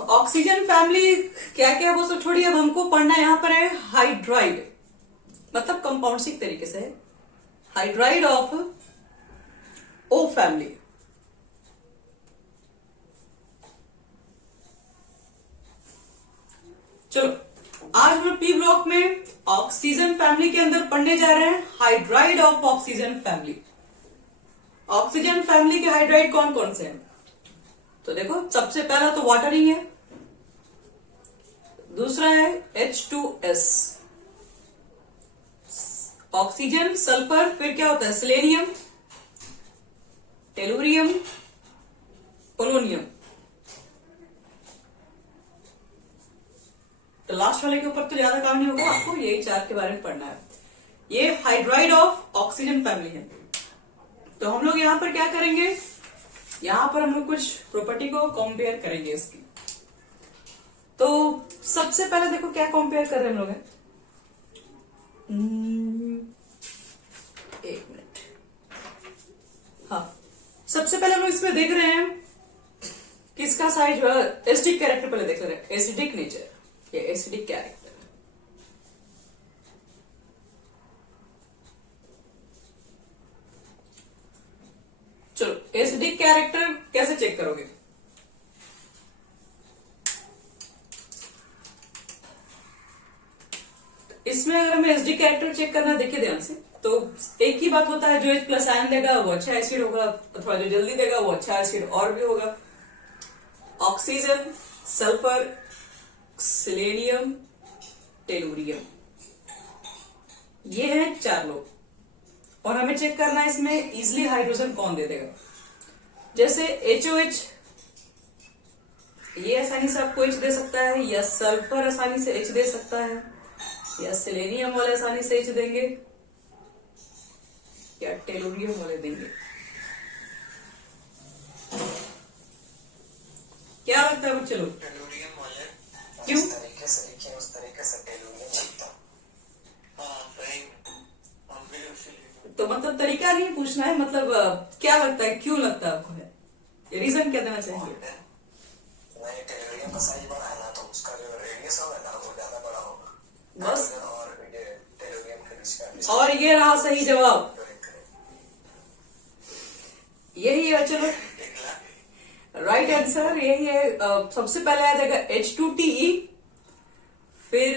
Oxygen family क्या क्या वो सब छोड़िए, अब हमको पढ़ना यहाँ पर है हाइड्राइड, मतलब कंपाउंड तरीके से है हाइड्राइड ऑफ ओ फैमिली। चलो आज हम पी ब्लॉक में ऑक्सीजन फैमिली के अंदर पढ़ने जा रहे हैं hydride of oxygen family. Oxygen family के हाइड्राइड कौन कौन से हैं? तो देखो, सबसे पहला तो वाटर ही है, दूसरा है H2S, ऑक्सीजन, सल्फर, फिर क्या होता है सेलेनियम, टेलुरियम, पोलोनियम। तो लास्ट वाले के ऊपर तो ज्यादा काम नहीं होगा, आपको यही चार के बारे में पढ़ना है। ये हाइड्राइड ऑफ ऑक्सीजन फैमिली है। तो हम लोग यहां पर क्या करेंगे, यहां पर हम लोग कुछ प्रॉपर्टी को कंपेयर करेंगे इसकी। तो सबसे पहले देखो क्या कंपेयर कर रहे हैं हम लोग, एक मिनट। हाँ, सबसे पहले हम लोग इसमें देख रहे हैं किसका साइज, एसिडिक कैरेक्टर पहले देख रहे हैं, एसिडिक नेचर या एसिडिक कैरेक्टर। चलो एसिडिक कैरेक्टर कैसे चेक करोगे? इसमें अगर हमें एसिडिक कैरेक्टर चेक करना, देखिए ध्यान से, तो एक ही बात होता है, जो H+ आयन देगा वो अच्छा एसिड होगा, अथवा जो जल्दी देगा वो अच्छा एसिड और भी होगा। ऑक्सीजन, सल्फर, सेलेनियम, टेलुरियम, ये हैं चार लोग, और हमें चेक करना है इसमें इजिली हाइड्रोजन कौन दे देगा। जैसे HOH, ये आसानी से आपको H दे सकता है, या सल्फर आसानी से H दे सकता है, या सेलेनियम वाले आसानी से H देंगे, या टेलुरियम वाले देंगे। क्या लगता है बच्चे लोग? टेलुरियम वाले क्यों? उस तरीके से टेलुरियम जीतता। हाँ सही। तो मतलब तरीका नहीं पूछना है, मतलब क्या लगता है, क्यों लगता है आपको, है ये रीजन क्या देना चाहिए? नहीं, टेलुरियम का साइज बड़ा है ना, तो उसका जो रेडियस होगा ना वो ज्यादा बड़ा होगा। बस, और ये टेलुरियम के बीच का, और ये रहा सही जवाब, यही है। चलो राइट आंसर यही है। सबसे पहले आ जाएगा H2TE, फिर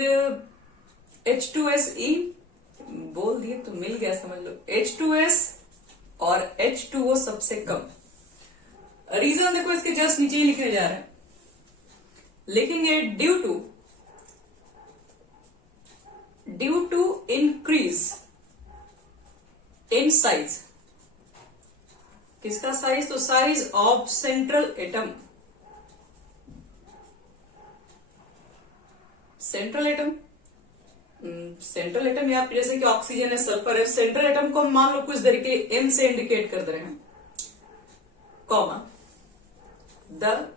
H2SE, बोल दिए तो मिल गया, समझ लो, H2S और H2O सबसे कम। रीजन देखो इसके जस्ट नीचे ही लिखने जा रहे हैं, लिखेंगे due to increase in size. किसका साइज? तो size of central atom. Central atom, central atom या जैसे कि ऑक्सीजन है, सल्फर है, सेंट्रल एटम को हम मान लो कुछ तरीके M से इंडिकेट कर दे रहे हैं, comma the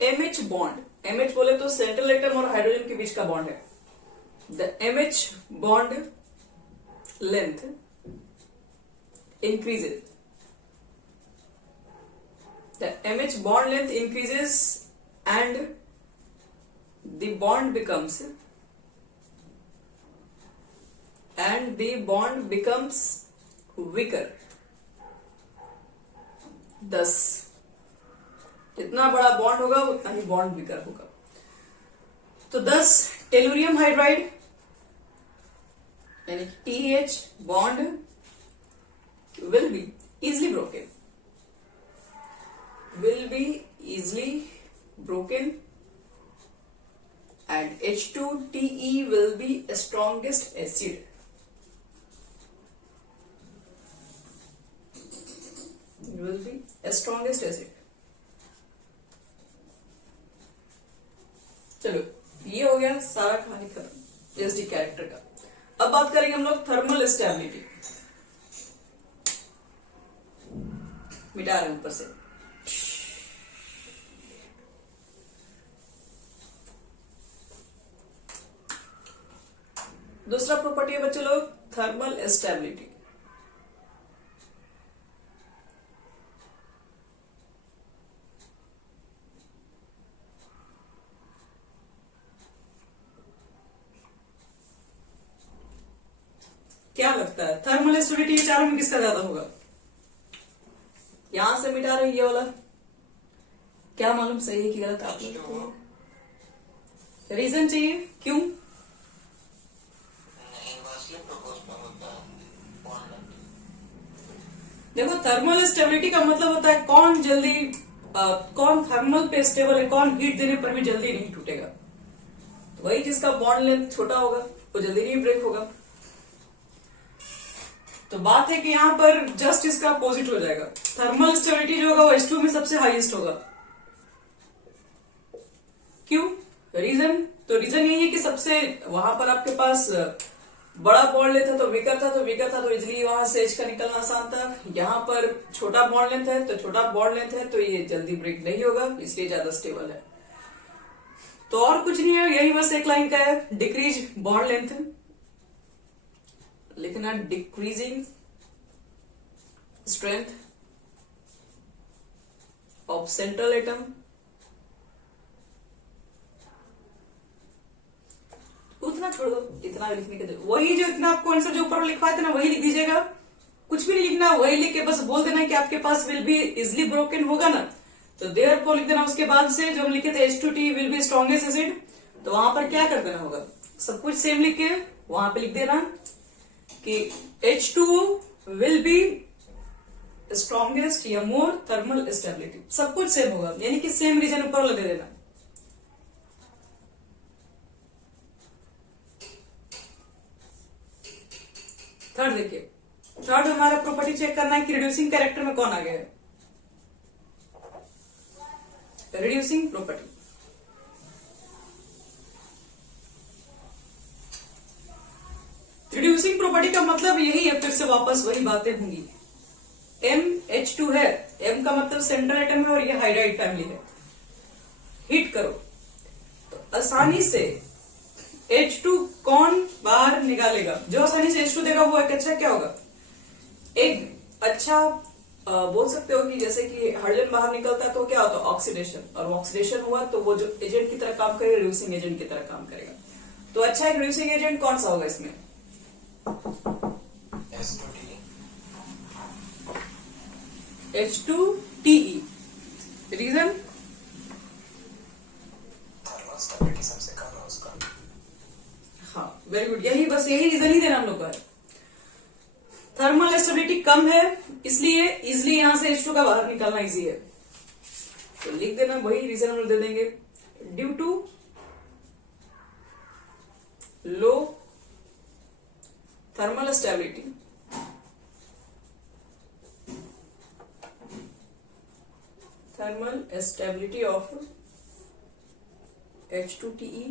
MH bond. MH बोले तो सेंट्रल एटम और हाइड्रोजन के बीच का बॉन्ड है। The MH bond length increases, the MH bond length increases and the bond becomes weaker। thus जितना बड़ा बॉन्ड होगा उतना ही बॉन्ड वीकर होगा। तो thus टेलुरियम हाइड्राइड यानी TH bond will be easily broken and H2TE will be strongest acid। will be strongest acid। चलो ये हो गया सारा कहानी खत्म एसडी कैरेक्टर का। अब बात करेंगे हम लोग थर्मल स्टेबिलिटी। मिटा रहे हैं ऊपर से। दूसरा प्रॉपर्टी है बच्चे लोग थर्मल स्टेबिलिटी। सकता है? थर्मल स्टेबिलिटी ये चारों में किसका ज्यादा होगा? यहां से मिटा रहे ये वाला, क्या मालूम सही है कि गलत? आप लोग तो रीजन चाहिए क्यों? इनवर्सली प्रोपोर्शनल होता है बॉन्ड लेंथ। देखो थर्मल स्टेबिलिटी का मतलब होता है कौन थर्मल पे स्टेबल है, कौन हीट देने पर भी जल्दी नहीं टूटेगा। तो वही जिसका बॉन्ड लेंथ छोटा होगा वो जल्दी नहीं ब्रेक होगा। तो बात है कि यहाँ पर जस्ट इसका अपोजिट हो जाएगा। थर्मल स्टेबिलिटी जो होगा वो H2 में सबसे हाईएस्ट होगा। क्यों? रीजन तो रीजन यही है कि सबसे वहां पर आपके पास बड़ा बॉन्ड लेंथ था तो वीकर था, तो इजिली वहां से H का निकलना आसान था। यहाँ पर छोटा बॉन्ड लेंथ है तो ये जल्दी ब्रेक नहीं होगा, इसलिए ज्यादा स्टेबल है। तो और कुछ नहीं है, यही बस एक लाइन का है, डिक्रीज बॉन्ड लेंथ लिखना, decreasing strength of central atom, उतना छोड़ दो, इतना लिखने के दो। वही जो इतना आपको आंसर जो ऊपर लिखवाए थे ना वही लिख दीजिएगा, कुछ भी नहीं लिखना, वही लिख के बस बोल देना कि आपके पास विल बी इजिली ब्रोकन होगा ना, तो देयर को लिख देना। उसके बाद से जो हम लिखे थे H2T will be strongest acid, तो वहां पर क्या कर देना होगा, सब कुछ सेम लिख के वहां पे लिख देना कि H2O विल बी स्ट्रॉन्गेस्ट या मोर थर्मल स्टेबिलिटी, सब कुछ सेम होगा, यानी कि सेम रीजन ऊपर लगा देना। थर्ड देखिए, थर्ड हमारा प्रॉपर्टी चेक करना है कि रिड्यूसिंग कैरेक्टर में कौन आ गया है। रिड्यूसिंग प्रॉपर्टी, रिड्यूसिंग प्रॉपर्टी का मतलब यही है, फिर से वापस वही बातें होंगी। MH2 है, M का मतलब सेंट्रल एटम है और ये हाइड्राइड फैमिली है। हिट करो तो आसानी से H2 कौन बाहर निकालेगा? जो आसानी से H2 देगा वो एक अच्छा क्या होगा, एक अच्छा बोल सकते हो कि जैसे कि हाइड्रोजन बाहर निकलता है तो क्या होता है, ऑक्सीडेशन, और ऑक्सीडेशन हुआ तो वो जो एजेंट की तरह काम करेगा, रिड्यूसिंग एजेंट की तरह काम करेगा। तो अच्छा एक रिड्यूसिंग एजेंट कौन सा होगा इसमें? H2TE। रीजन? थर्मल स्टेबिलिटी सबसे कम है उसका। हाँ वेरी गुड, यही बस यही रीजन ही देना हम लोग का है। थर्मल स्टेबिलिटी कम है इसलिए इजिली यहां से H2 का बाहर निकालना इजी है, तो लिख देना, वही रीजन हम लोग दे देंगे। Due to low thermal stability of H2TE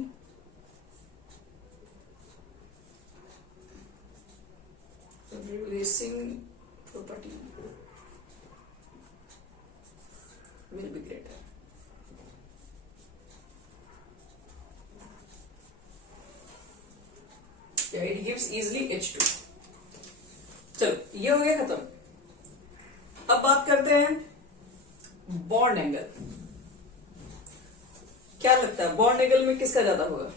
reducing property will be greater। Yeah, it gives easily H2। चलो ये हो गया खत्म। अब बात करते हैं बॉन्ड एंगल। क्या लगता है बॉन्ड एंगल में किसका ज्यादा होगा?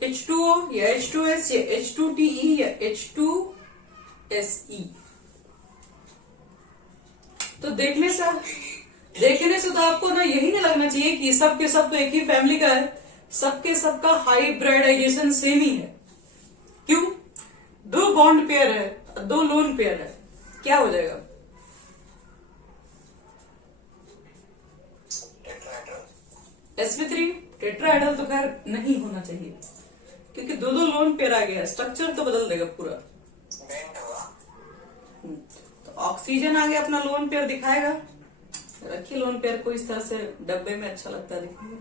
H2O या H2S या H2TE या H2SE। तो देखने से तो आपको ना यही नहीं लगना चाहिए कि सब के सब तो एक ही फैमिली का है, सबके सबका हाइब्रिडाइजेशन सेम ही है। क्यों? दो बॉन्ड पेयर है, दो लोन पेयर है, क्या हो जाएगा? sp3 टेट्राहेड्रल तो खैर नहीं होना चाहिए क्योंकि दो दो लोन पेयर आ गया, स्ट्रक्चर तो बदल देगा पूरा। तो ऑक्सीजन आगे अपना लोन पेयर दिखाएगा, रखिए लोन पेयर को इस तरह से डब्बे में, अच्छा लगता है दिखने में।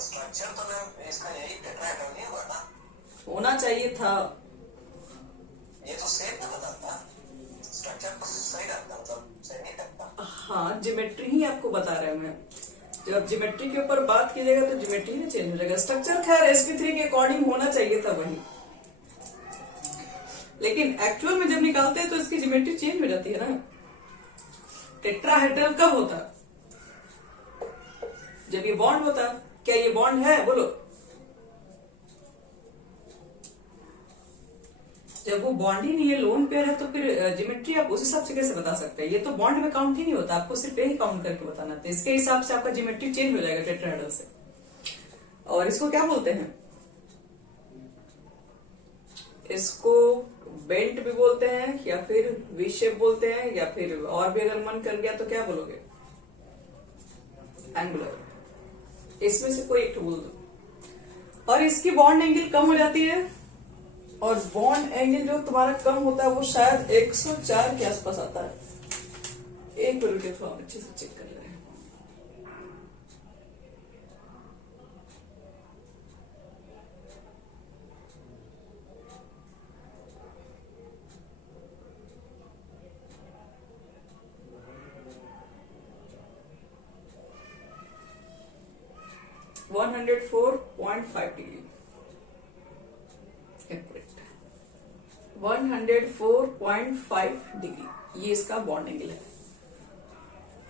स्ट्रक्चर तो मैम इसका यही टेट्राहेड्रल नहीं हुआ ना? होना चाहिए था। ये तो सेम नहीं बताता, स्ट्रक्चर सही रहता, मतलब सही नहीं करता। हाँ ज्योमेट्री ही आपको बता रहे हैं मैं। जब ज्योमेट्री के ऊपर बात की जाएगा तो ज्योमेट्री ही चेंज हो जाएगा। स्ट्रक्चर खैर sp3 के अकॉर्डिंग होना चाहिए था वही, लेकिन एक्चुअल में जब निकालते हैं तो इसकी ज्योमेट्री चेंज हो जाती है ना। टेट्राहेड्रल कब होता? जब ये बॉन्ड होता। क्या ये बॉन्ड है? बोलो। जब वो बॉन्ड ही नहीं है, लोन पेयर है, तो फिर ज्योमेट्री आप उस हिसाब से कैसे बता सकते हैं? ये तो बॉन्ड में काउंट ही नहीं होता, आपको सिर्फ यही काउंट करके बताना था। इसके हिसाब से आपका ज्योमेट्री चेंज हो जाएगा टेट्राहेड्रल से। और इसको क्या बोलते हैं? इसको बेंट भी बोलते हैं, या फिर वी शेप बोलते हैं, या फिर और भी अगर मन कर गया तो क्या बोलोगे? एंगुलर। इसमें से कोई एक बोल दो। और इसकी बॉन्ड एंगल कम हो जाती है, और बॉन्ड एंगल जो तुम्हारा कम होता है वो शायद 104 के आसपास आता है। एक मिनट देखो, हम अच्छे से चेक कर ले रहे हैं। वन 104.5 डिग्री 104.5 डिग्री ये इसका बॉन्ड एंगल है।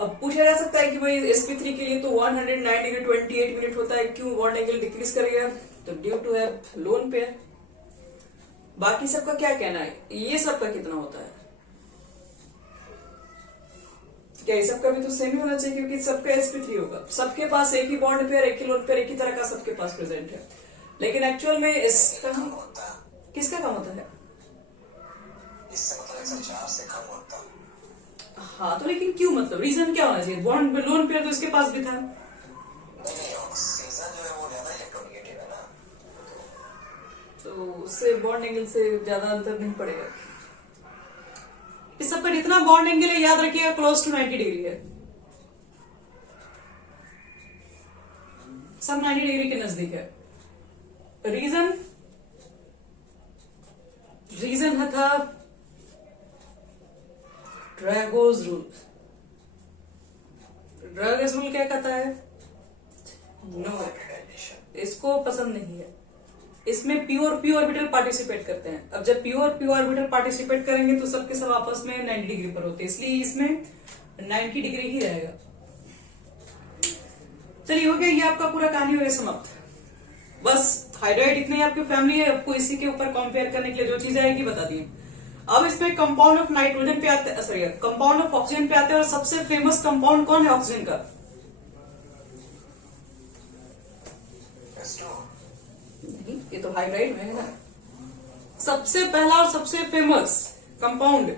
अब पूछा जा सकता है कि भाई sp3 के लिए तो 109 डिग्री 28 मिनट होता है, क्यों बॉन्ड एंगल डिक्रीज करेगा? तो due to have lone pair. बाकी सबका क्या कहना है? ये सबका कितना होता है? क्या ये सबका भी तो सेम ही होना चाहिए, क्योंकि सबका sp3 होगा। सबके पास एक ही बॉन्ड पेयर, एक ही लोन पेयर, एक ही तरह का सबके पास प्रेजेंट है। लेकिन एक्चुअल में इसका किसका कम होता है? इससे मतलब 104 से कम होता है। हाँ, तो लेकिन क्यों? मतलब रीजन क्या होना चाहिए? बॉन्ड लोन पेयर तो इसके पास भी था। नहीं, ऑक्सीजन जो है वो ज्यादा इलेक्ट्रोनेगेटिव है ना, तो उससे बॉन्ड एंगल से ज्यादा अंतर नहीं पड़ेगा। इस सब पर इतना बॉन्ड एंगल है, याद रखिएगा, क्लोज टू 90 डिग्री है। सब 90 डिग्री के नजदीक है। रीजन था ड्रैगोज रूल। ड्रैगोज रूल क्या कहता है? नो, इसको पसंद नहीं है। इसमें प्योर ऑर्बिटल पार्टिसिपेट करते हैं। अब जब प्योर ऑर्बिटल पार्टिसिपेट करेंगे तो सबके सब आपस में 90 डिग्री पर होते हैं, इसलिए इसमें 90 डिग्री ही रहेगा। चलिए, हो गया, ये आपका पूरा कहानी हो गया समाप्त। बस हाइड्राइड इतनी आपकी फैमिली है, आपको इसी के ऊपर कंपेयर करने के लिए जो चीजें आएगी बता दी। अब इसमें कंपाउंड ऑफ नाइट्रोजन पे आते हैं, सॉरी कंपाउंड ऑफ ऑक्सीजन पे आते हैं। और सबसे फेमस कंपाउंड कौन है ऑक्सीजन का? नहीं, ये तो हाइड्राइड में है ना। सबसे पहला और सबसे फेमस कंपाउंड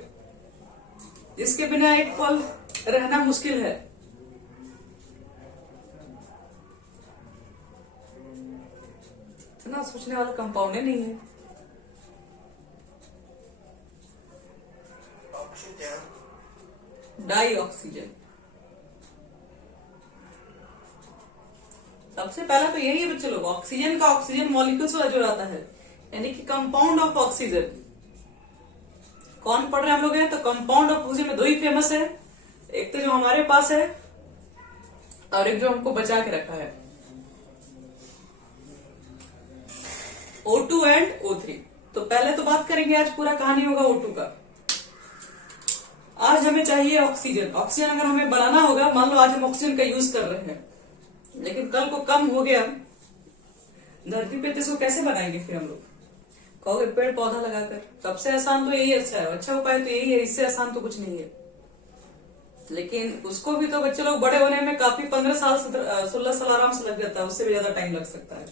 जिसके बिना एक पल रहना मुश्किल है, इतना सोचने वाला कंपाउंड ही नहीं है। Dioxygen. सबसे पहला तो यही है बच्चे लोग, ऑक्सीजन का ऑक्सीजन मॉलिक्यूल्स वाला जो रहता है, यानी कि कंपाउंड ऑफ ऑक्सीजन। कौन पढ़ रहे हैं हम लोग हैं? तो कंपाउंड ऑफ ऑक्सीजन में दो ही फेमस है, एक तो जो हमारे पास है और एक जो हमको बचा के रखा है, O2 एंड O3। तो पहले तो बात करेंगे, आज पूरा कहानी होगा O2 का। आज हमें चाहिए ऑक्सीजन। ऑक्सीजन अगर हमें बनाना होगा, मान लो आज हम ऑक्सीजन का यूज कर रहे हैं, लेकिन कल को कम हो गया धरती पे, तो इसको कैसे बनाएंगे फिर हम लोग? कहोगे पेड़ पौधा लगाकर। सबसे आसान तो यही अच्छा है, अच्छा उपाय तो यही है, इससे आसान तो कुछ नहीं है। लेकिन उसको भी तो बच्चे लोग बड़े होने में काफी 15 साल 16 साल आराम से लग जाता है, उससे भी ज्यादा टाइम लग सकता है।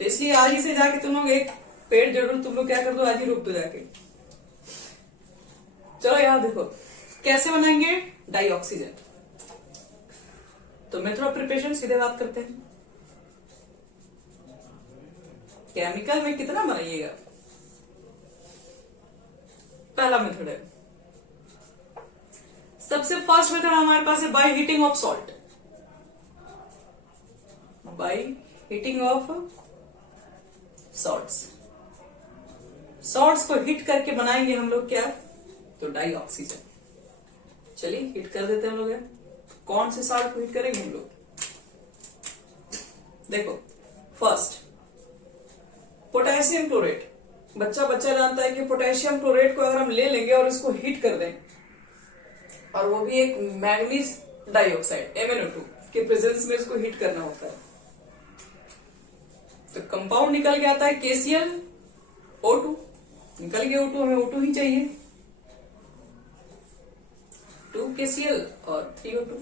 तो इसलिए आज ही से जाके तुम लोग एक पेड़ जरूर तुम लोग क्या कर दो, आज ही रोक दो जाके। चलो यहाँ देखो कैसे बनाएंगे डाई ऑक्सीजन। तो मेथड ऑफ प्रिपरेशन सीधे बात करते हैं। केमिकल में कितना बनाइएगा? पहला मेथड है, सबसे फर्स्ट मेथड हमारे पास है by heating of salt. By heating of salts को हीट करके बनाएंगे हम लोग क्या? तो डाई ऑक्सीजन। चलिए हीट कर देते हैं हम लोग। कौन से सॉल्ट को हीट करेंगे हम लोग? देखो, फर्स्ट पोटेशियम क्लोरेट। बच्चा जानता है कि पोटेशियम क्लोरेट को अगर हम ले लेंगे और इसको हीट कर दें, और वो भी एक मैग्नीज डाइऑक्साइड MnO2 के प्रेजेंस में इसको हीट करना होता है, तो कंपाउंड निकल के आता है KClO2। निकल गया O2, हमें O2 ही चाहिए, 2KCl और 3O2।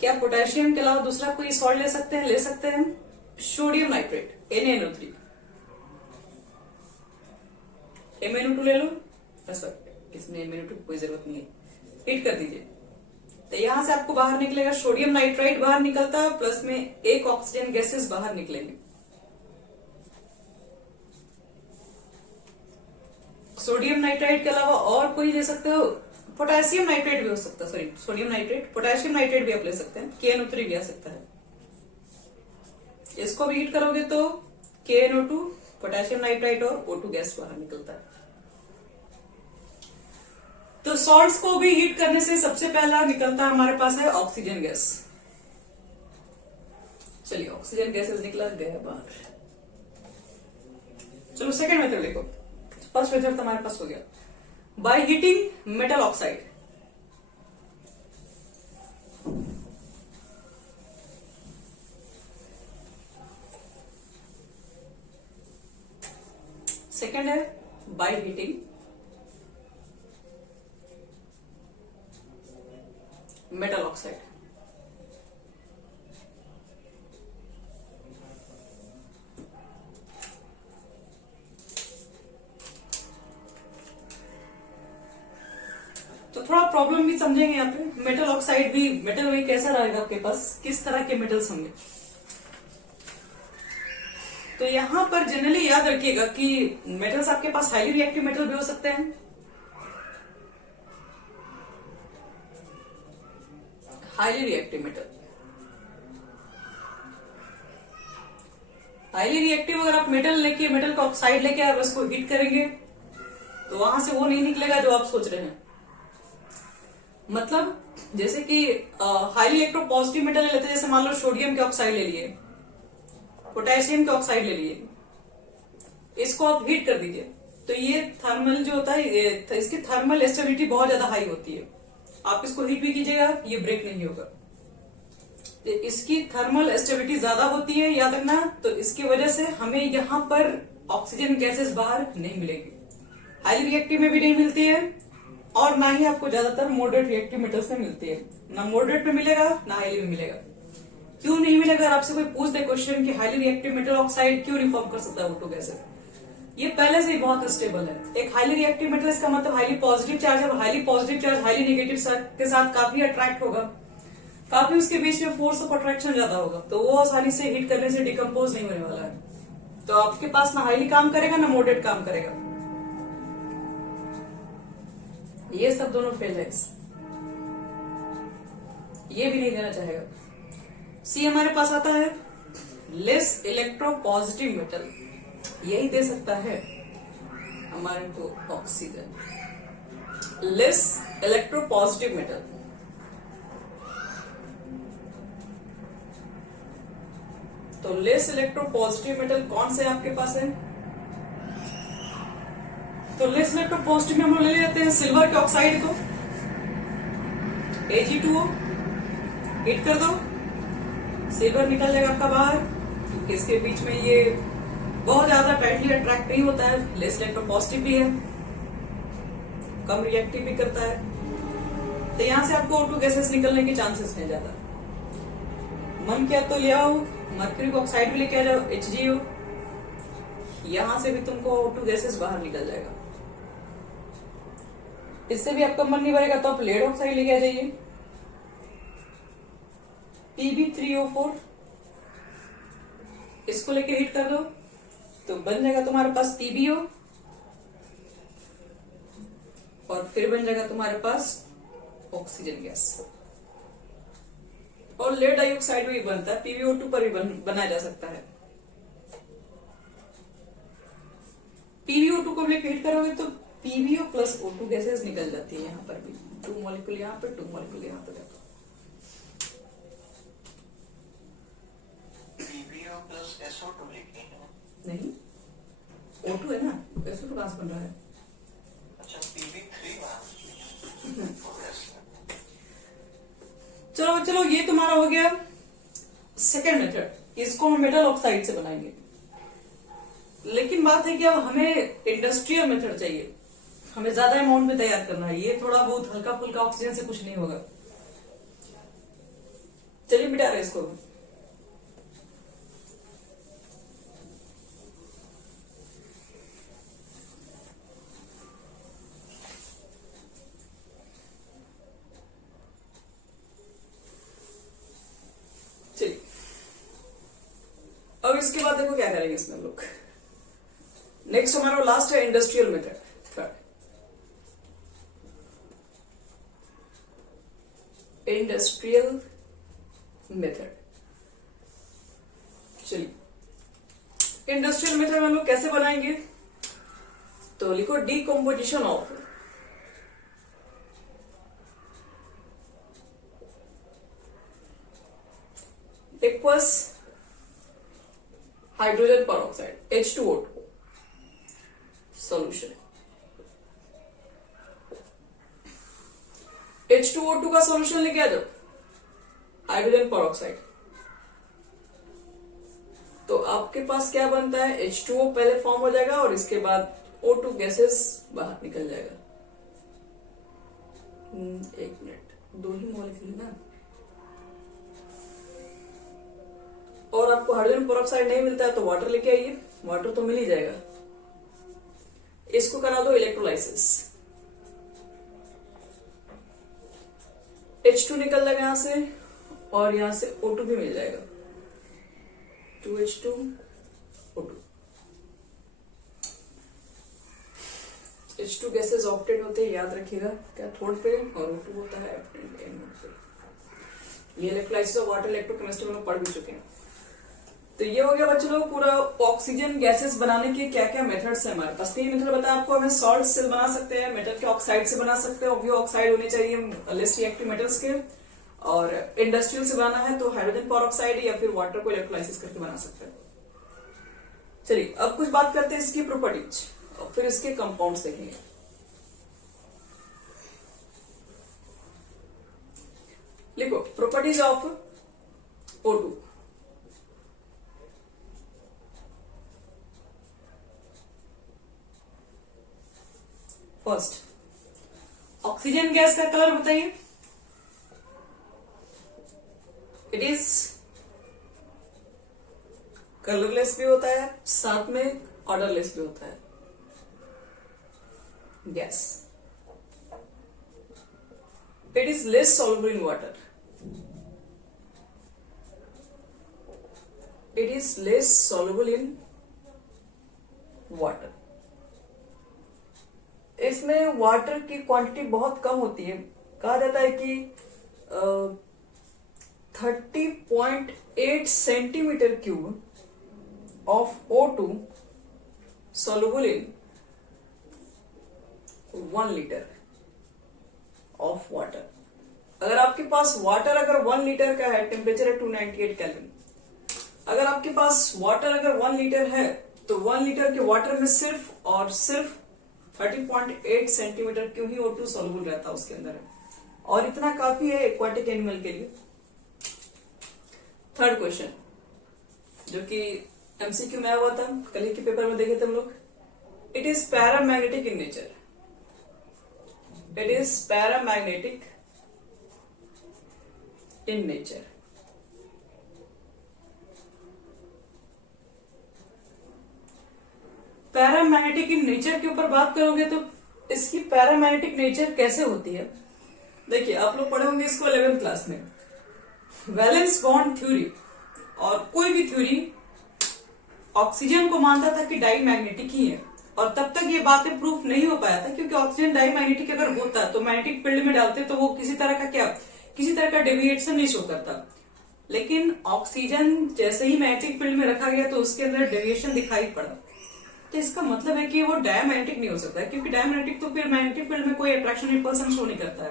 क्या पोटेशियम के अलावा दूसरा कोई सॉल्ट ले सकते हैं? ले सकते हैं, सोडियम नाइट्रेट NaNO3। MnO2 ले लो, सॉरी इसमें MnO2 की कोई जरूरत नहीं है, हीट कर दीजिए। तो यहां से आपको बाहर निकलेगा सोडियम नाइट्राइट बाहर निकलता है, प्लस में एक ऑक्सीजन गैसेस बाहर निकलेंगे। सोडियम नाइट्राइट के अलावा और कोई ले सकते हो, पोटेशियम नाइट्रेट भी हो सकता है, sorry sodium nitrate, potassium nitrate भी आप ले सकते हैं, KNO3 भी आ सकता है। इसको भी हीट करोगे तो KNO2, पोटेशियम नाइट्राइट और O2 गैस बाहर निकलता है। तो सॉल्ट्स को भी हीट करने से सबसे पहला निकलता हमारे पास है ऑक्सीजन गैस। चलिए ऑक्सीजन गैसेस निकला गया बाहर। चलो सेकेंड मेथड देखो। फर्स्ट मेथड तो हमारे पास हो गया, by heating metal oxide. Second है बाय हीटिंग मेटल ऑक्साइड। तो थोड़ा प्रॉब्लम भी समझेंगे यहाँ पे। मेटल ऑक्साइड भी, मेटल वही कैसा रहेगा आपके पास, किस तरह के मेटल्स होंगे। तो यहां पर जनरली याद रखिएगा कि मेटल्स आपके पास हाईली रिएक्टिव मेटल भी हो सकते हैं, highly reactive metal. Highly reactive अगर आप मेटल का ऑक्साइड लेके आप इसको हीट करेंगे तो वहां से वो नहीं निकलेगा जो आप सोच रहे हैं। मतलब जैसे कि हाईली इलेक्ट्रोपॉजिटिव मेटल ले लेते हैं, जैसे मान लो सोडियम के ऑक्साइड ले लिए, पोटेशियम के ऑक्साइड ले लिए, इसको आप हीट कर दीजिए तो ये थर्मल जो होता है, इसकी थर्मल स्टेबिलिटी बहुत ज्यादा हाई होती है। आप इसको हीट भी कीजिएगा ये ब्रेक नहीं होगा, तो इसकी थर्मल स्टेबिलिटी ज्यादा होती है, याद रखना। तो इसकी वजह से हमें यहाँ पर ऑक्सीजन गैसेस बाहर नहीं मिलेगी, हाईली रिएक्टिव में भी नहीं मिलती है, और ना ही आपको ज्यादातर मॉडरेट रिएक्टिव मेटल्स में मिलती है। ना मॉडरेट में मिलेगा ना हाईली में मिलेगा। क्यों नहीं मिलेगा? अगर आपसे कोई पूछ दे क्वेश्चन कि हाईली रिएक्टिव मेटल ऑक्साइड क्यों नहीं फॉर्म कर सकता O2 गैसेस, ये पहले से ही बहुत स्टेबल है। एक हाईली रिएक्टिव मेटल इसका मतलब हाईली पॉजिटिव चार्ज है, highly positive charge highly negative के साथ काफी अट्रैक्ट होगा, काफी उसके बीच में फोर्स ऑफ अट्रैक्शन ज्यादा होगा, तो वो आसानी से हीट करने से डिकम्पोज नहीं होने वाला है। तो आपके पास ना हाईली काम करेगा ना मॉडरेट काम करेगा, ये सब दोनों फेल है। ये भी नहीं देना चाहेगा। सी हमारे पास आता है लेस इलेक्ट्रोपॉजिटिव मेटल, यही दे सकता है हमारे को ऑक्सीजन, लेस इलेक्ट्रोपॉजिटिव मेटल। तो लेस इलेक्ट्रोपॉजिटिव मेटल कौन से आपके पास है? तो लेस इलेक्ट्रोपॉजिटिव में हम लोग ले लेते हैं सिल्वर के ऑक्साइड को, Ag2O, हीट कर दो, सिल्वर निकल जाएगा आपका बाहर, क्योंकि इसके बीच में ये बहुत ज्यादा टाइटली अट्रैक्ट नहीं होता है, लेस इलेक्ट्रोपॉजिटिव भी है, कम रिएक्टिव भी करता है, तो यहां से आपको O2 गैसेस निकलने के चांसेस हैं ज्यादा। मन किया तो ले आओ मर्क्यूरी ऑक्साइड भी लेके आ जाओ HgO, यहां से भी तुमको O2 गैसेस बाहर निकल जाएगा। इससे भी आपका मन नहीं भरेगा तो आप लेड ऑक्साइड लेके आ जाइए, Pb3O4, इसको लेके हीट कर दो तो बन जाएगा तुम्हारे पास PbO, और फिर बन जाएगा तुम्हारे पास ऑक्सीजन गैस। और लेड डाइऑक्साइड भी बनता है, PbO2 पर भी बनाया जा सकता है। PbO2 को लेकर हीट करोगे तो PbO प्लस O2 गैसेस निकल जाती है, यहाँ पर भी 2 मॉलिक्यूल यहाँ पर 2 मॉलिक्यूल यहाँ पर। PbO प्लस SO2 लिखी है। नहीं, O2 है ना, SO2 कहां से बन रहा है? अच्छा Pb3 मैम। चलो ये तुम्हारा हो गया सेकेंड मेथड। इसको हम मेटल ऑक्साइड से बनाएंगे। लेकिन बात है कि अब हमें इंडस्ट्रियल मेथड चाहिए, हमें ज्यादा अमाउंट में तैयार करना है। ये थोड़ा बहुत हल्का फुल्का ऑक्सीजन से कुछ नहीं होगा। चलिए मिटा रहे इसको। चलिए अब इसके बाद देखो क्या करेंगे इसमें हम लोग। नेक्स्ट हमारा लास्ट है industrial method, third industrial method. चलिए इंडस्ट्रियल मेथड हम लोग कैसे बनाएंगे, तो लिखो decomposition of aqueous hydrogen peroxide H2O2 solution. H2O2 का सॉल्यूशन लेके आ जाओ, हाइड्रोजन पेरोक्साइड। तो आपके पास क्या बनता है, H2O पहले फॉर्म हो जाएगा और इसके बाद O2 गैसेस बाहर निकल जाएगा। एक मिनट, दो ही मॉलिक्यूल ना, और आपको हाइड्रोजन पेरोक्साइड नहीं मिलता है तो वाटर लेके आइए, वाटर तो मिल ही जाएगा। इसको करा दो इलेक्ट्रोलाइसिस, H2 निकल जाएगा यहां से और यहां से O2 भी मिल जाएगा, 2H2O2। H2 गैसेस ऑक्टेट होते हैं, याद रखिएगा, कैथोड पे, और O2 होता है एनोड पे। ये इलेक्ट्रोलाइसिस और वाटर इलेक्ट्रोकेमिस्ट्री में पढ़ भी चुके हैं। तो ये हो गया बच्चों लोग पूरा ऑक्सीजन गैसेस बनाने के क्या क्या मेथड्स है हमारे पास। 3 मेथड बताया आपको। हमें सॉल्ट से बना सकते हैं, मेटल के ऑक्साइड से बना सकते हैं, वो भी ऑक्साइड होने चाहिए लेस रिएक्टिव मेटल्स के। और इंडस्ट्रियल से बनाना है तो हाइड्रोजन पेरोक्साइड या फिर वाटर को इलेक्ट्रोलाइसिस करके बना सकते हैं। चलिए अब कुछ बात करते हैं इसकी प्रॉपर्टीज और फिर इसके कंपाउंड्स देखेंगे। लिखो properties of O2। First, oxygen gas का कलर बताइए। इट इज कलरलेस भी होता है, साथ में ऑर्डरलेस भी होता है gas. It is less soluble in water. It is less soluble in water. इसमें वाटर की क्वांटिटी बहुत कम होती है। कहा जाता है कि 30.8 centimetre cube of O2 soluble in 1 litre of water. अगर आपके पास वाटर अगर 1 लीटर का है, टेम्परेचर है 298 केल्विन, अगर आपके पास वाटर अगर 1 लीटर है तो 1 लीटर के वाटर में सिर्फ और सिर्फ 30.8 सेंटीमीटर क्यों ही O2 सॉल्युबल रहता है उसके अंदर, और इतना काफी है एक्वाटिक एनिमल के लिए। थर्ड क्वेश्चन जो कि एमसीक्यू में आया हुआ था, कल ही के पेपर में देखे थे हम लोग। It is paramagnetic in nature. It is paramagnetic in nature. Paramagnetic in nature के ऊपर बात करोगे तो इसकी पैरामैग्नेटिक नेचर कैसे होती है, देखिए आप लोग पढ़े होंगे इसको 11th क्लास में, वैलेंस बॉन्ड थ्योरी। और कोई भी थ्योरी ऑक्सीजन को मानता था कि डाईमैग्नेटिक ही है, और तब तक ये बातें प्रूफ नहीं हो पाया था, क्योंकि ऑक्सीजन डाईमैग्नेटिक अगर होता तो मैग्नेटिक फील्ड में डालते तो वो किसी तरह का डेविएशन नहीं शो करता। लेकिन ऑक्सीजन जैसे ही मैग्नेटिक फील्ड में रखा गया तो उसके अंदर डेविएशन दिखाई पड़ा। तो इसका मतलब है कि वो डायमैग्नेटिक नहीं हो सकता है, क्योंकि डायमैग्नेटिक तो फिर मैग्नेटिक फील्ड में कोई अट्रैक्शन रिपल्सन शो नहीं करता है।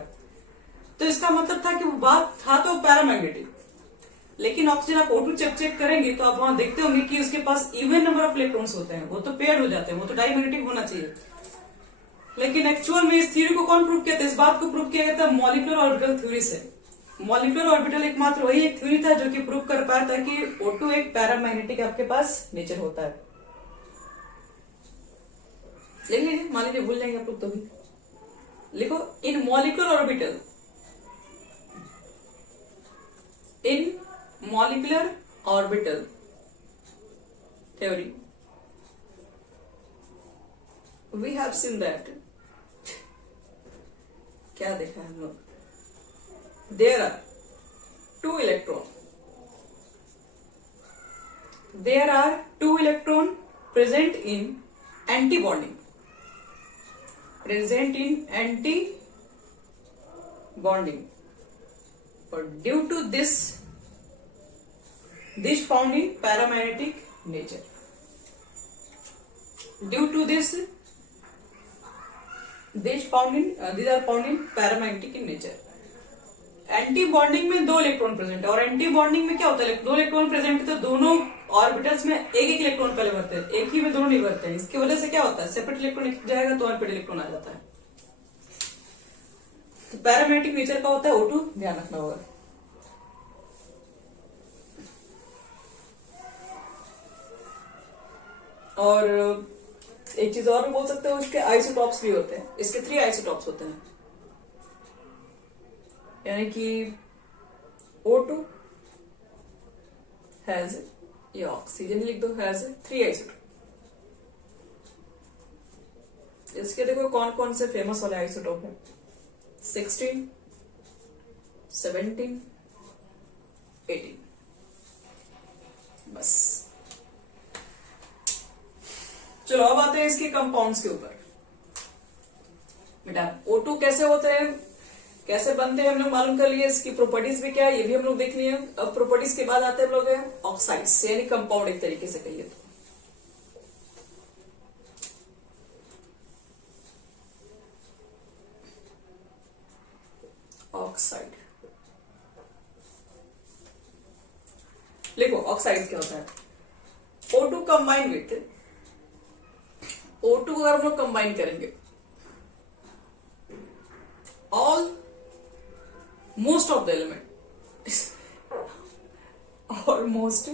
तो इसका मतलब था कि वो बात था तो पैरामैग्नेटिक, लेकिन ऑक्सीजन आप O2 चेक करेंगे तो आप वहां देखते होंगे कि उसके पास इवन नंबर ऑफ इलेक्ट्रॉन्स होते हैं, वो तो पेयर हो जाते हैं, वो तो डाईमैग्नेटिक होना चाहिए। लेकिन एक्चुअल में इस थ्योरी को कौन प्रूव किया था? इस बात को प्रूव किया गया था मॉलिक्यूलर ऑर्बिटल थ्योरी से। मॉलिक्यूलर ऑर्बिटल एकमात्र वही एक थ्योरी था जो कि प्रूव कर पाया था कि O2 एक पैरामैग्नेटिक आपके पास नेचर होता है। लिख लीजिए, मान लीजिए भूल जाएंगे आप लोग तो भी लिखो, in molecular orbital, in molecular orbital theory we have seen that, क्या देखा है हम लोग, there are two electron present in anti bonding, or due to this found in paramagnetic nature, these are found in paramagnetic in nature। Anti bonding में 2 electron present है, और anti bonding में क्या होता है, 2 इलेक्ट्रॉन प्रेजेंट है तो दोनों ऑर्बिटल्स में एक इलेक्ट्रॉन पहले भरते हैं, एक ही में दोनों नहीं भरते हैं। इसकी वजह से क्या होता है, सेपरेट इलेक्ट्रॉन जाएगा तो ऑर्बिटल इलेक्ट्रॉन आ जाता है। तो पैरामैग्नेटिक नेचर का होता है O2, ध्यान रखना होगा। और एक चीज और भी बोल सकते हो, इसके आइसोटॉप्स भी होते हैं, इसके 3 आइसोटॉप्स होते हैं, यानी कि O2 हैज, ये ऑक्सीजन लिख दो, हैज 3 आइसोटॉप। इसके देखो कौन कौन से फेमस वाले आइसोटॉप है, 16, 17, 18, बस। चलो अब आते हैं इसके कंपाउंड्स के ऊपर। बेटा O2 कैसे होते हैं, कैसे बनते हैं, हम लोग मालूम कर लिए, इसकी प्रॉपर्टीज भी क्या है ये भी हम लोग देख लिए। अब प्रॉपर्टीज के बाद आते हैं हम लोग ऑक्साइड्स, यानी कंपाउंड एक तरीके से कहिए तो। ऑक्साइड लिखो, ऑक्साइड क्या होता है, O2 कंबाइन विथ, O2 को अगर हम लोग कंबाइन करेंगे, most of the element, almost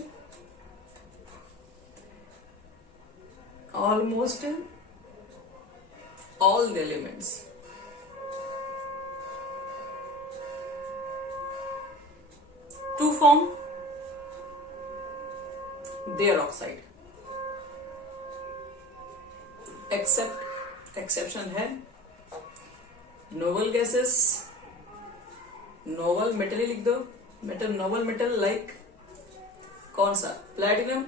all the elements to form their oxide, exception है नोबल गैसेस, नोबल मेटल ही लिख दो, मेटल, नोबल मेटल लाइक कौन सा, प्लैटिनम,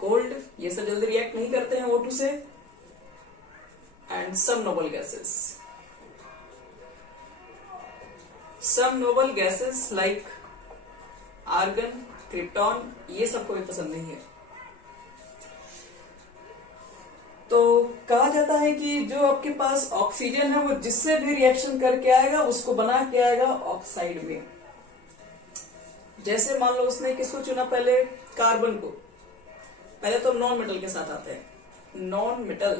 गोल्ड, ये सब जल्दी रिएक्ट नहीं करते हैं O2 से, and some noble gases like argon, krypton, ये सब कोई पसंद नहीं है। तो कहा जाता है कि जो आपके पास ऑक्सीजन है वो जिससे भी रिएक्शन करके आएगा उसको बना के आएगा ऑक्साइड में। जैसे मान लो उसने किसको चुना, पहले कार्बन को, पहले तो नॉन मेटल के साथ आते हैं, नॉन मेटल,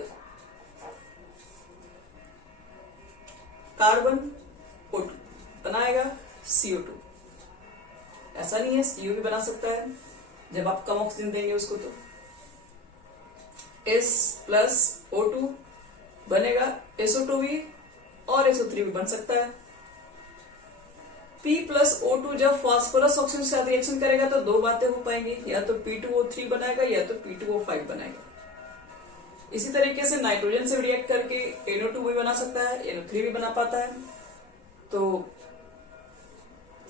कार्बन O2 बनाएगा CO2, ऐसा नहीं है CO भी बना सकता है जब आप कम ऑक्सीजन देंगे उसको, तो S प्लस O2 बनेगा SO2 भी, और SO3 भी बन सकता है। P प्लस O2 जब फास्फोरस ऑक्सीजन के साथ रिएक्शन करेगा तो 2 बातें हो पाएंगी, या तो P2O3 बनाएगा या तो P2O5 बनाएगा। इसी तरीके से नाइट्रोजन से रिएक्ट करके NO2 भी बना सकता है, NO3 भी बना पाता है। तो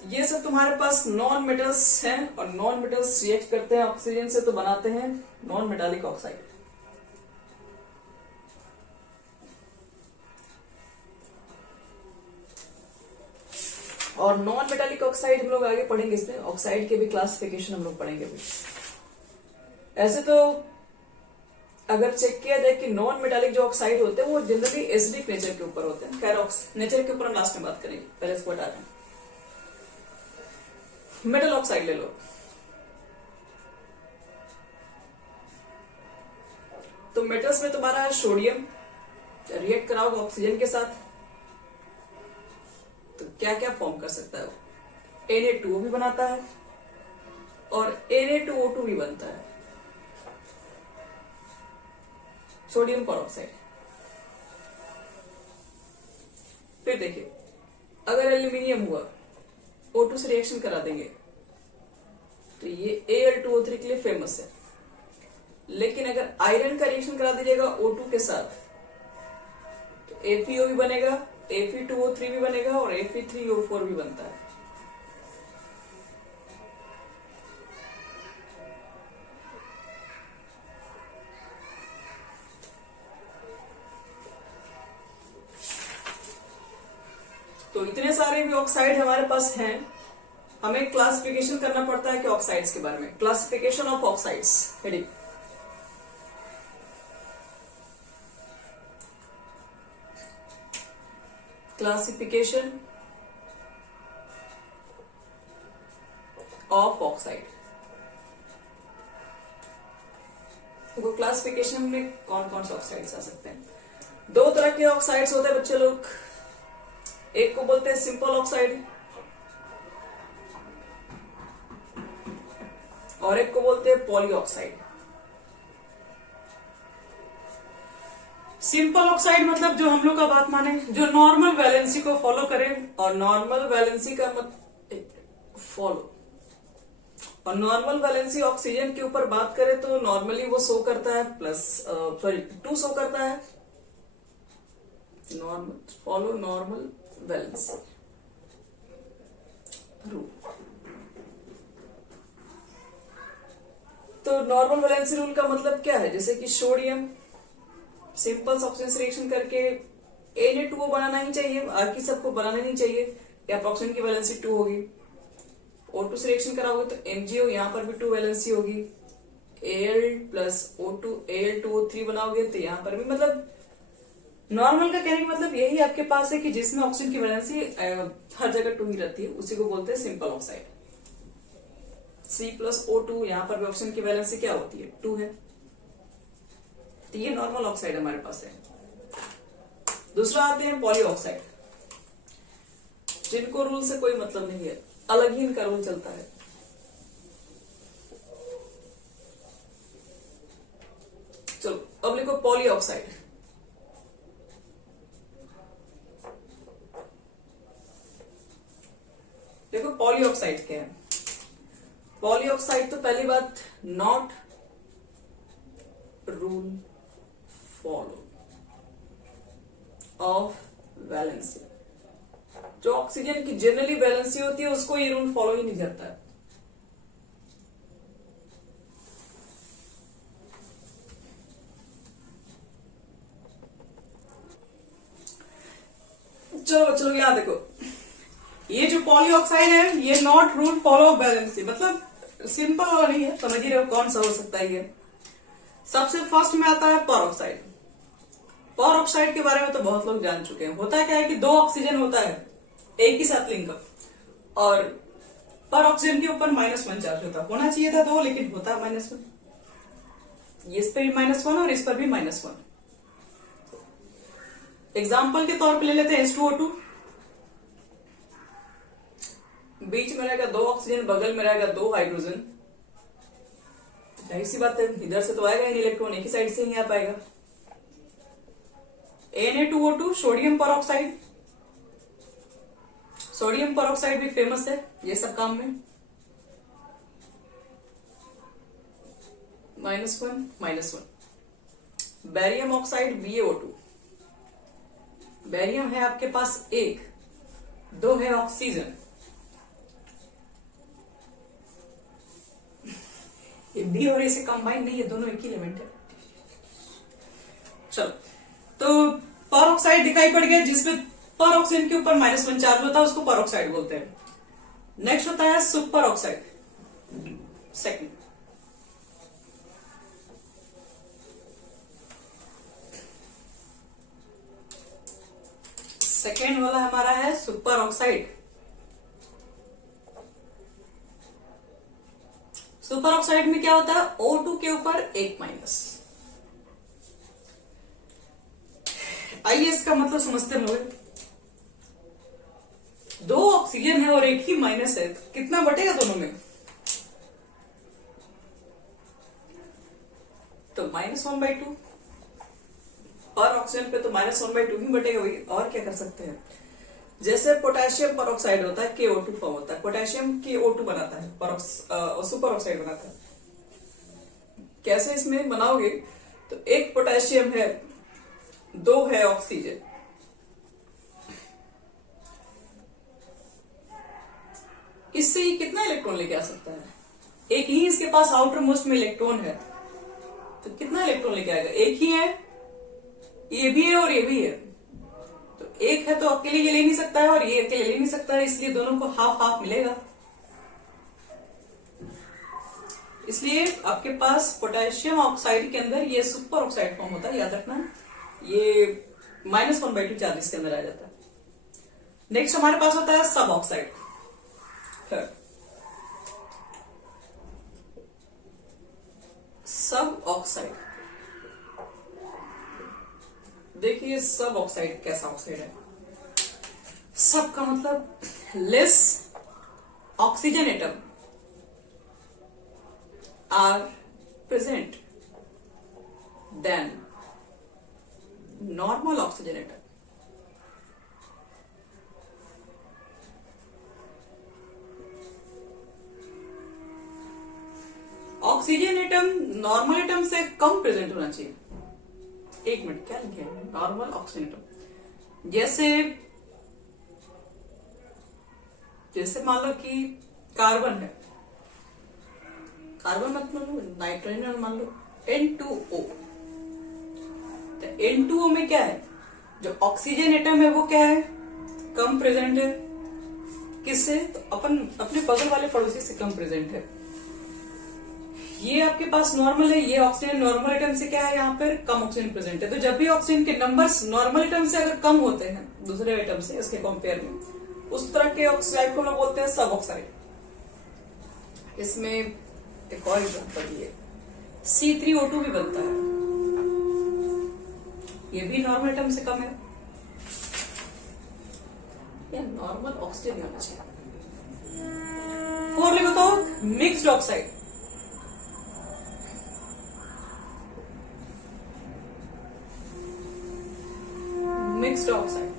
ये सब तुम्हारे पास नॉन मेटल्स हैं, और नॉन मेटल्स रिएक्ट करते हैं ऑक्सीजन से तो बनाते हैं नॉन मेटालिक ऑक्साइड। और नॉन मेटालिक ऑक्साइड हम लोग आगे पढ़ेंगे, इसमें ऑक्साइड के भी क्लासिफिकेशन हम लोग पढ़ेंगे भी। ऐसे तो अगर चेक किया जाए कि नॉन मेटालिक जो ऑक्साइड होते हैं वो जनरली एसिडिक नेचर के ऊपर होते हैं। खैर नेचर के ऊपर हम लास्ट में बात करेंगे, पहले इसको हटा दें। मेटल ऑक्साइड ले लो, तो मेटल्स में तुम्हारा है सोडियम, रिएक्ट कराओगे ऑक्सीजन के साथ तो क्या क्या फॉर्म कर सकता है वो? Na2O भी बनाता है और Na2O2 भी बनता है, सोडियम परऑक्साइड। फिर देखिए, अगर एल्यूमिनियम हुआ, O2 से रिएक्शन करा देंगे तो ये Al2O3 के लिए फेमस है। लेकिन अगर आयरन का रिएक्शन करा दीजिएगा O2 के साथ तो FeO भी बनेगा, Fe2O3 भी बनेगा और Fe3O4 भी बनता है। तो इतने सारे भी ऑक्साइड हमारे पास हैं, हमें क्लासिफिकेशन करना पड़ता है कि ऑक्साइड्स के बारे में। Classification of oxides heading. Classification of oxide. देखो क्लासिफिकेशन में कौन कौन से ऑक्साइड्स आ सकते हैं। दो तरह के ऑक्साइड्स होते हैं बच्चे लोग, एक को बोलते हैं सिंपल ऑक्साइड और एक को बोलते हैं पॉलीऑक्साइड। सिंपल ऑक्साइड मतलब जो हम लोग का बात माने, जो नॉर्मल वैलेंसी को फॉलो करे, और नॉर्मल वैलेंसी का फॉलो, और नॉर्मल वैलेंसी ऑक्सीजन के ऊपर बात करें तो नॉर्मली वो शो करता है सॉरी 2 शो करता है, normal follow normal valency rule. तो नॉर्मल वैलेंसी रूल का मतलब क्या है, जैसे कि सोडियम सिंपल ऑक्सीजन से रिएक्शन करके Na2O बनाना ही चाहिए, बाकी सबको बनाना नहीं चाहिए, या ऑक्सीजन की वैलेंसी 2 होगी। O2 से रिएक्शन कराओगे तो MgO, यहाँ पर भी 2 वैलेंसी होगी। Al प्लस O2 Al2O3 बनाओगे तो यहाँ पर भी, मतलब नॉर्मल का कहने का मतलब यही आपके पास है कि जिसमें ऑक्सीजन की वैलेंसी हर जगह 2 ही रहती है, उसी को बोलते हैं simple oxide. C plus O2, यहाँ पर भी ऑक्सीजन की वैलेंसी क्या होती है, 2 है। तो ये नॉर्मल ऑक्साइड हमारे पास है। दूसरा आते हैं पॉलीऑक्साइड, जिनको रूल से कोई मतलब नहीं है, अलग ही इनका रूल चलता है। चलो अब लिखो पॉलीऑक्साइड। देखो पॉलीऑक्साइड क्या है। पॉलीऑक्साइड तो पहली बात, not rule follow of valency. जो ऑक्सीजन की जनरली वैलेंसी होती है उसको ये रूल फॉलो ही नहीं करता है। चलो बच्चों यहां देखो, ये जो पॉलीऑक्साइड है ये not rule follow of valency, मतलब सिंपल वाला नहीं है, समझ ही रहे हो कौन सा हो सकता है ये। सबसे फर्स्ट में आता है परऑक्साइड। परऑक्साइड के बारे में तो बहुत लोग जान चुके हैं। होता क्या है कि 2 ऑक्सीजन होता है एक ही साथ लिंकअप, और पर ऑक्सीजन के ऊपर -1 चार्ज होता है। होना चाहिए था 2, लेकिन होता है -1। इस पर भी -1 और इस पर भी -1। एग्जाम्पल के तौर पे ले लेते हैं H2O2, बीच में रहेगा 2 ऑक्सीजन, बगल में रहेगा 2 हाइड्रोजन। जाहिर सी बात है इधर से तो आएगा ही नहीं इलेक्ट्रॉन, एक ही साइड से ही आ पाएगा। Na2O2 sodium peroxide, sodium peroxide भी फेमस है ये सब काम में। -1 बैरियम ऑक्साइड BaO2, बैरियम है आपके पास 1, 2 है ऑक्सीजन, ये बी और ए से कंबाइन नहीं है, दोनों एक ही एलिमेंट है। चलो तो पर ऑक्साइड दिखाई पड़ गया, जिसमें पर ऑक्सीजन के ऊपर -1 चार्ज होता है, उसको पर ऑक्साइड बोलते हैं। नेक्स्ट होता है सुपर ऑक्साइड, सेकंड। सेकेंड वाला हमारा है सुपर ऑक्साइड। सुपर ऑक्साइड में क्या होता है, O2 के ऊपर एक माइनस। आइए इसका मतलब समझते हैं लोग। दो ऑक्सीजन है और एक ही माइनस है, तो कितना बटेगा दोनों में, तो -1/2 और ऑक्सीजन पे तो -1/2 ही बटेगा भाई, और क्या कर सकते हैं। जैसे पोटेशियम पर ऑक्साइड होता है, KO2 फॉर्म होता है, पोटेशियम KO2 बनाता है, सुपर ऑक्साइड बनाता है। कैसे इसमें बनाओगे, तो एक पोटेशियम है, दो है ऑक्सीजन, इससे ही कितना इलेक्ट्रॉन लेके आ सकता है, एक ही इसके पास आउटर मोस्ट में इलेक्ट्रॉन है, तो कितना इलेक्ट्रॉन लेके आएगा, एक ही है, ये भी है और ये भी है, तो एक है तो अकेले ये ले नहीं सकता है और ये अकेले ले नहीं सकता है, इसलिए दोनों को हाफ हाफ मिलेगा। इसलिए आपके पास पोटेशियम ऑक्साइड के अंदर ये सुपर ऑक्साइड फॉर्म होता है, याद रखना, ये -1/2 चार्जेस के अंदर आ जाता है। नेक्स्ट हमारे पास होता है सब ऑक्साइड। सब ऑक्साइड, देखिए सब ऑक्साइड कैसा ऑक्साइड है। सब का मतलब less oxygen atom are present than normal oxygen atom. Oxygen atom normal atom से कम प्रेजेंट होना चाहिए। एक मिनट, क्या लिखे हैं, नॉर्मल ऑक्सीजन एटम, जैसे मान लो कि कार्बन है, कार्बन मतलब नाइट्रोजन, मान लो N2O, तो N2O में क्या है, जो ऑक्सीजन एटम है वो क्या है, कम प्रेजेंट है, किससे, तो अपने बगल वाले पड़ोसी से कम प्रेजेंट है। ये आपके पास नॉर्मल है, ये ऑक्सीजन नॉर्मल एटम से क्या है, यहाँ पर कम ऑक्सीजन प्रेजेंट है, तो जब भी ऑक्सीजन के नंबर्स नॉर्मल एटम से अगर कम होते हैं दूसरे एटम से इसके कंपेयर में, उस तरह के ऑक्साइड को हम बोलते हैं सब ऑक्साइड। इसमें एक और एग्जांपल ये C3O2 भी बनता है, ये भी नॉर्मल एटम से कम है, या नॉर्मल ऑक्सीजन होना चाहिए। फोर्थ बताओ mixed oxide. Mixed oxide,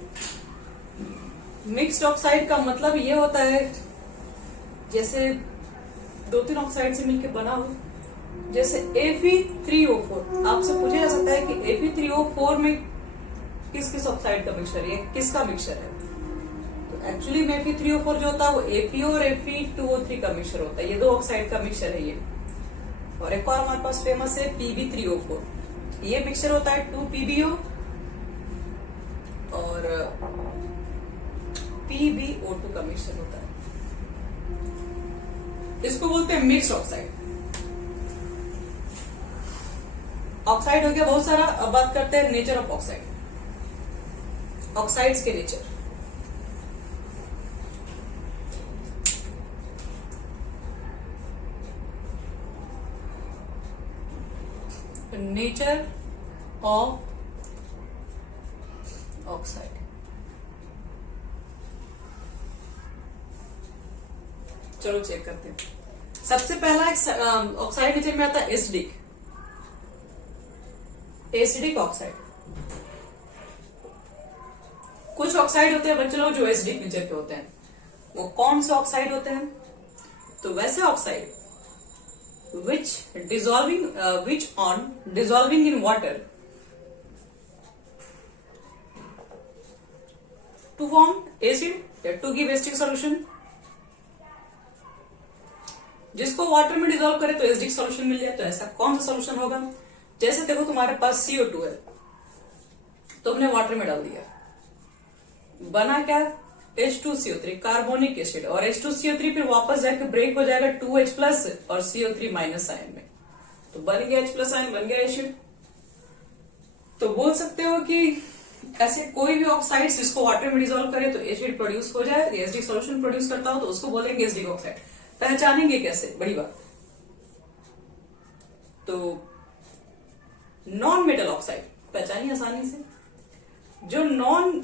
mixed oxide का मतलब ये होता है जैसे 2-3 ऑक्साइड से मिलकर बना हो, जैसे Fe3O4। आपसे पूछा जा सकता है कि Fe3O4 में किस किस ऑक्साइड का मिक्सचर है, किसका मिक्सचर है, तो एक्चुअली में Fe3O4 जो होता है वो Fe और Fe2O3 का मिक्सचर होता है, ये दो ऑक्साइड का मिक्सचर है ये। और एक और हमारे पास फेमस है Pb3O4, ये मिक्सचर होता है 2PbO और PbO2 का मिक्सचर होता है, इसको बोलते हैं मिक्स्ड ऑक्साइड। ऑक्साइड हो गया बहुत सारा। अब बात करते हैं नेचर ऑफ ऑक्साइड, ऑक्साइड्स के नेचर। नेचर ऑफ ऑक्साइड, चलो चेक करते हैं। सबसे पहला ऑक्साइड नेचर में आता है एसिडिक, एसिडिक ऑक्साइड। कुछ ऑक्साइड होते हैं बच्चे लोग जो एसिडिक नेचर के होते हैं, वो कौन से ऑक्साइड होते हैं, तो वैसे oxide which on dissolving in water to form acid या to give acidic solution, जिसको वाटर में डिजोल्व करे तो एसिडिक सॉल्यूशन मिल जाए। तो ऐसा कौन सा सॉल्यूशन होगा, जैसे देखो तुम्हारे पास CO2 है, तो हमने वाटर में डाल दिया, बना क्या, H2CO3 कार्बोनिक एसिड, और H2CO3 फिर वापस जाकर ब्रेक हो जाएगा 2H+ और CO3- आयन में, तो बन गया H+ आयन, बन गया एसिड। तो बोल सकते हो कि ऐसे कोई भी ऑक्साइड जिसको वाटर में डिजोल्व करे तो एसिड प्रोड्यूस हो जाए, एसिडिक सॉल्यूशन प्रोड्यूस करता हो, तो उसको बोलेंगे एसिडिक ऑक्साइड। पहचानेंगे कैसे, बड़ी बात। तो नॉन मेटल ऑक्साइड पहचानिए आसानी से, जो नॉन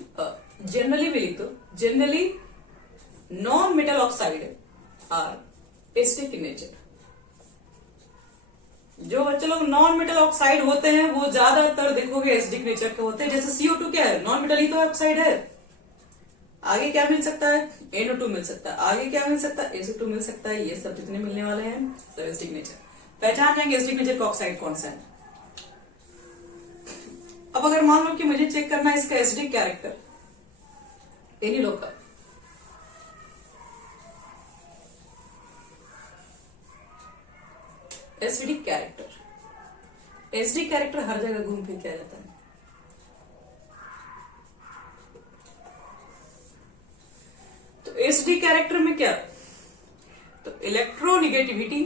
जनरली भी लिख दो, generally non metal oxide are acidic in nature. जो बच्चे लोग नॉन मेटल ऑक्साइड होते हैं वो ज्यादातर देखोगे एसिडिक नेचर के होते हैं। जैसे CO2 क्या है, नॉन मेटल ही तो ऑक्साइड है। आगे क्या मिल सकता है, NO2 मिल सकता है, आगे क्या मिल सकता है, AC2 मिल सकता है। ये सब जितने मिलने वाले हैं तो एसिडिक नेचर, पहचान जाएंगे एसिडिक नेचर का ऑक्साइड कौन सा है। अब अगर मान लो कि मुझे चेक करना है इसका एसिडिक कैरेक्टर, इन्हीं लोग का, एसिडिक कैरेक्टर, एसिडिक कैरेक्टर हर जगह घूम फिर के आ जाता है। तो एसिडिक कैरेक्टर में क्या, तो इलेक्ट्रोनिगेटिविटी,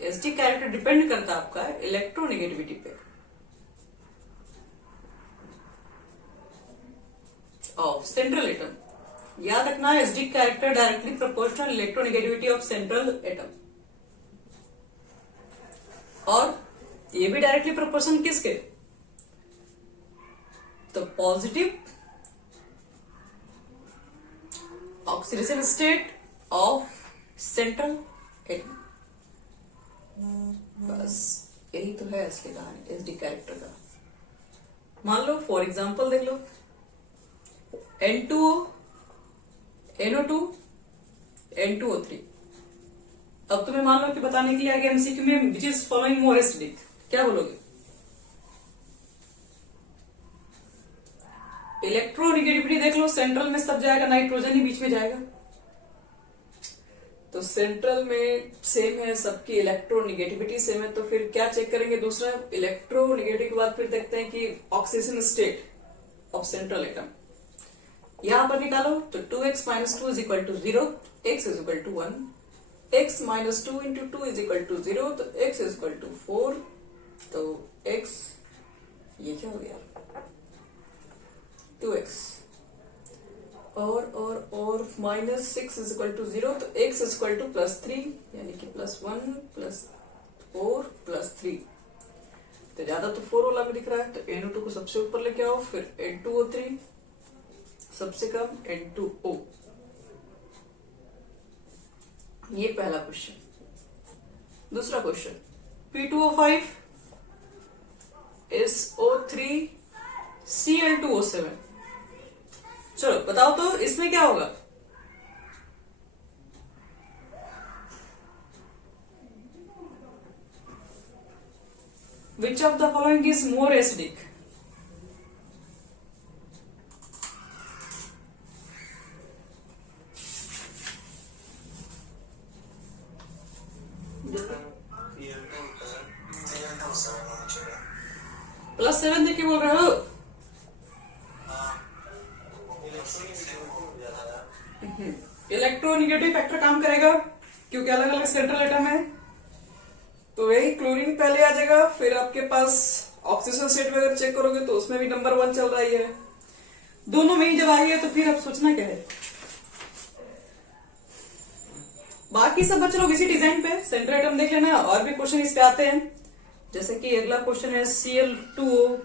एसिडिक कैरेक्टर डिपेंड करता है आपका इलेक्ट्रोनिगेटिविटी पे ऑफ सेंट्रल एटम। याद रखना है acidic character directly proportional electronegativity of central atom, और ये भी डायरेक्टली प्रोपोर्शनल किसके, तो positive oxidation state of central atom. बस यही तो है इसकी कहानी एसिडिक कैरेक्टर का। मान लो फॉर एग्जांपल देख लो, N2O, NO2, N2O3। अब तुम्हें मान लो कि बताने के लिए आगे MCQ में which is following more acidic, क्या बोलोगे, इलेक्ट्रोनिगेटिविटी देख लो, सेंट्रल में सब जाएगा, नाइट्रोजन ही बीच में जाएगा। तो सेंट्रल में सेम है, सबकी इलेक्ट्रोनिगेटिविटी सेम है, तो फिर क्या चेक करेंगे, दूसरा इलेक्ट्रोनिगेटिव के बाद फिर देखते हैं कि oxidation state of central atom. यहां पर निकालो तो 2x - 2 = 0, x = 1, x - 2 × 2 = 0, तो x = 4, तो x ये क्या हो गया 2x, और -6 = 0, तो x = +3, यानी कि +1 +4 +3, तो ज्यादा तो 4 वाला में दिख रहा है, तो NO2 को सबसे ऊपर लेके आओ, फिर N2O3 सबसे कम N2O। ये पहला क्वेश्चन। दूसरा क्वेश्चन, P2O5 SO3 Cl2O7। चलो बताओ तो इसमें क्या होगा, which of the following is more acidic, +7 देख के बोल रहे हो, इलेक्ट्रोनिगेटिव फैक्टर काम करेगा क्योंकि अलग अलग सेंट्रल एटम है, तो वही क्लोरीन पहले आ जाएगा, फिर आपके पास ऑक्सीजन स्टेट वगैरह चेक करोगे तो उसमें भी नंबर 1 चल रही है, दोनों में ही जब आ गया तो फिर अब सोचना क्या है। बाकी सब बच्चे लोग इसी डिजाइन पे सेंट्रल एटम देख लेना, और भी क्वेश्चन इस पे आते हैं, जैसे कि अगला क्वेश्चन है Cl2O,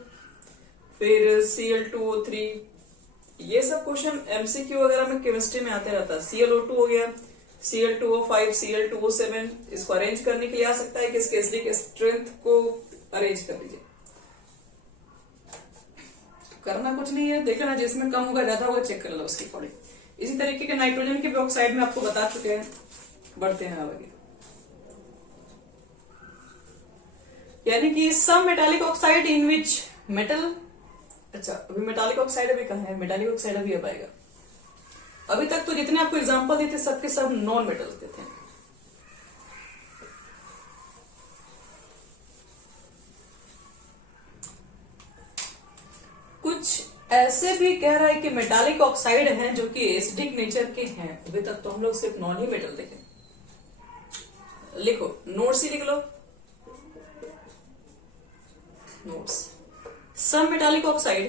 फिर Cl2O3, ये सब क्वेश्चन MCQ वगैरह में केमिस्ट्री में आते रहता है। ClO2 हो गया, Cl2O5, Cl2O7, इसको अरेंज करने के लिए आ सकता है कि इसके एसिडिक स्ट्रेंथ को अरेंज कर लीजिए। करना कुछ नहीं है, देख लेना जिसमें कम होगा ज्यादा होगा चेक कर लो उसके अकॉर्डिंग। इसी तरीके के नाइट्रोजन के भी ऑक्साइड में आपको बता चुके हैं, बढ़ते हैं आगे। यानी कि some metallic oxide in which metal, अच्छा अभी मेटालिक ऑक्साइड अभी कहाँ है, मेटालिक ऑक्साइड अभी अब आएगा। अभी तक तो जितने आपको एग्जांपल देते सबके सब नॉन मेटल्स देते हैं। कुछ ऐसे भी कह रहा है कि मेटालिक ऑक्साइड हैं जो कि एसिडिक नेचर के हैं, अभी तक तो हम लोग सिर्फ नॉन ही मेटल देखे। लिखो नोट्स ही लिख लो, notes. Some metallic oxide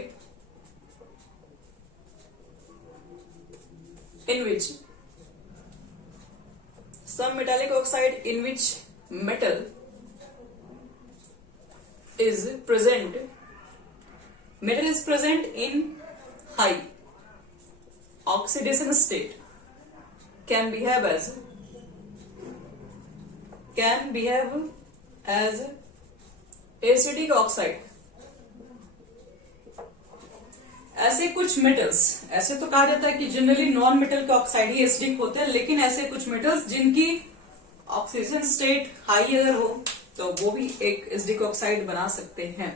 in which metal is present, metal is present in high oxidation state can behave as acidic oxide. ऐसे कुछ मेटल्स, ऐसे तो कहा जाता है कि जनरली नॉन मेटल के ऑक्साइड ही एसिडिक होते हैं, लेकिन ऐसे कुछ मेटल्स जिनकी ऑक्सीजन स्टेट हाई अगर हो तो वो भी एक एसिडिक ऑक्साइड बना सकते हैं,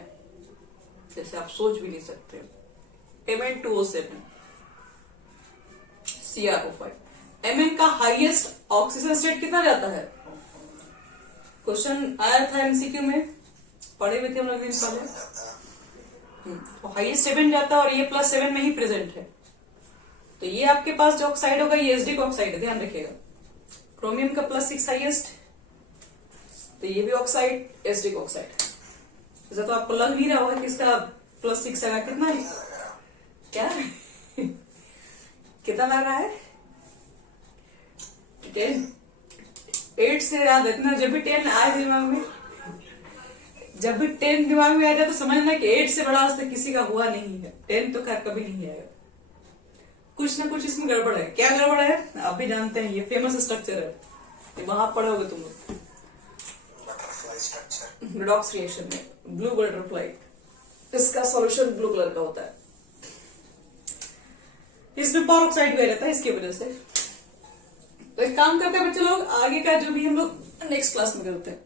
जैसे आप सोच भी नहीं सकते. Mn2O7 CrO5. Mn का हाईएस्ट ऑक्सीजन स्टेट कितना जाता है? क्वेश्चन आया था एमसीक्यू में, पढ़े हुए थे हम लोग दिन पहले. तो हाईएस्ट 7 जाता है और ये +7 में ही प्रेजेंट है. तो ये आपके पास जो ऑक्साइड होगा ये एसिडिक ऑक्साइड है, ध्यान रखिएगा. क्रोमियम का +6 हाईएस्ट, तो ये भी ऑक्साइड एसिडिक ऑक्साइड. ऐसा तो आपको लग नहीं रहा होगा कि इसका +6 आएगा. कितना है क्या कितना लग रहा है? 10. 8 से याद इतना, जब भी 10 आए दिमाग में, जब भी 10 दिमाग में आ जाए तो समझना कि 8 से बड़ा आज तक किसी का हुआ नहीं है. 10 तो खैर कभी नहीं आएगा. कुछ ना कुछ इसमें गड़बड़ है. क्या गड़बड़ है आप भी जानते हैं, ये फेमस स्ट्रक्चर है, ये वहां पढ़ोगे तुम लोग. बटरफ्लाई स्ट्रक्चर, रिडॉक्स रिएक्शन में ब्लू बटरफ्लाई, इसका सॉल्यूशन ब्लू कलर का होता है. इसमें पेरोक्साइड भी रहता है इसकी वजह से. तो एक काम करते हैं बच्चे लोग, आगे का जो भी हम लोग नेक्स्ट क्लास में करते हैं.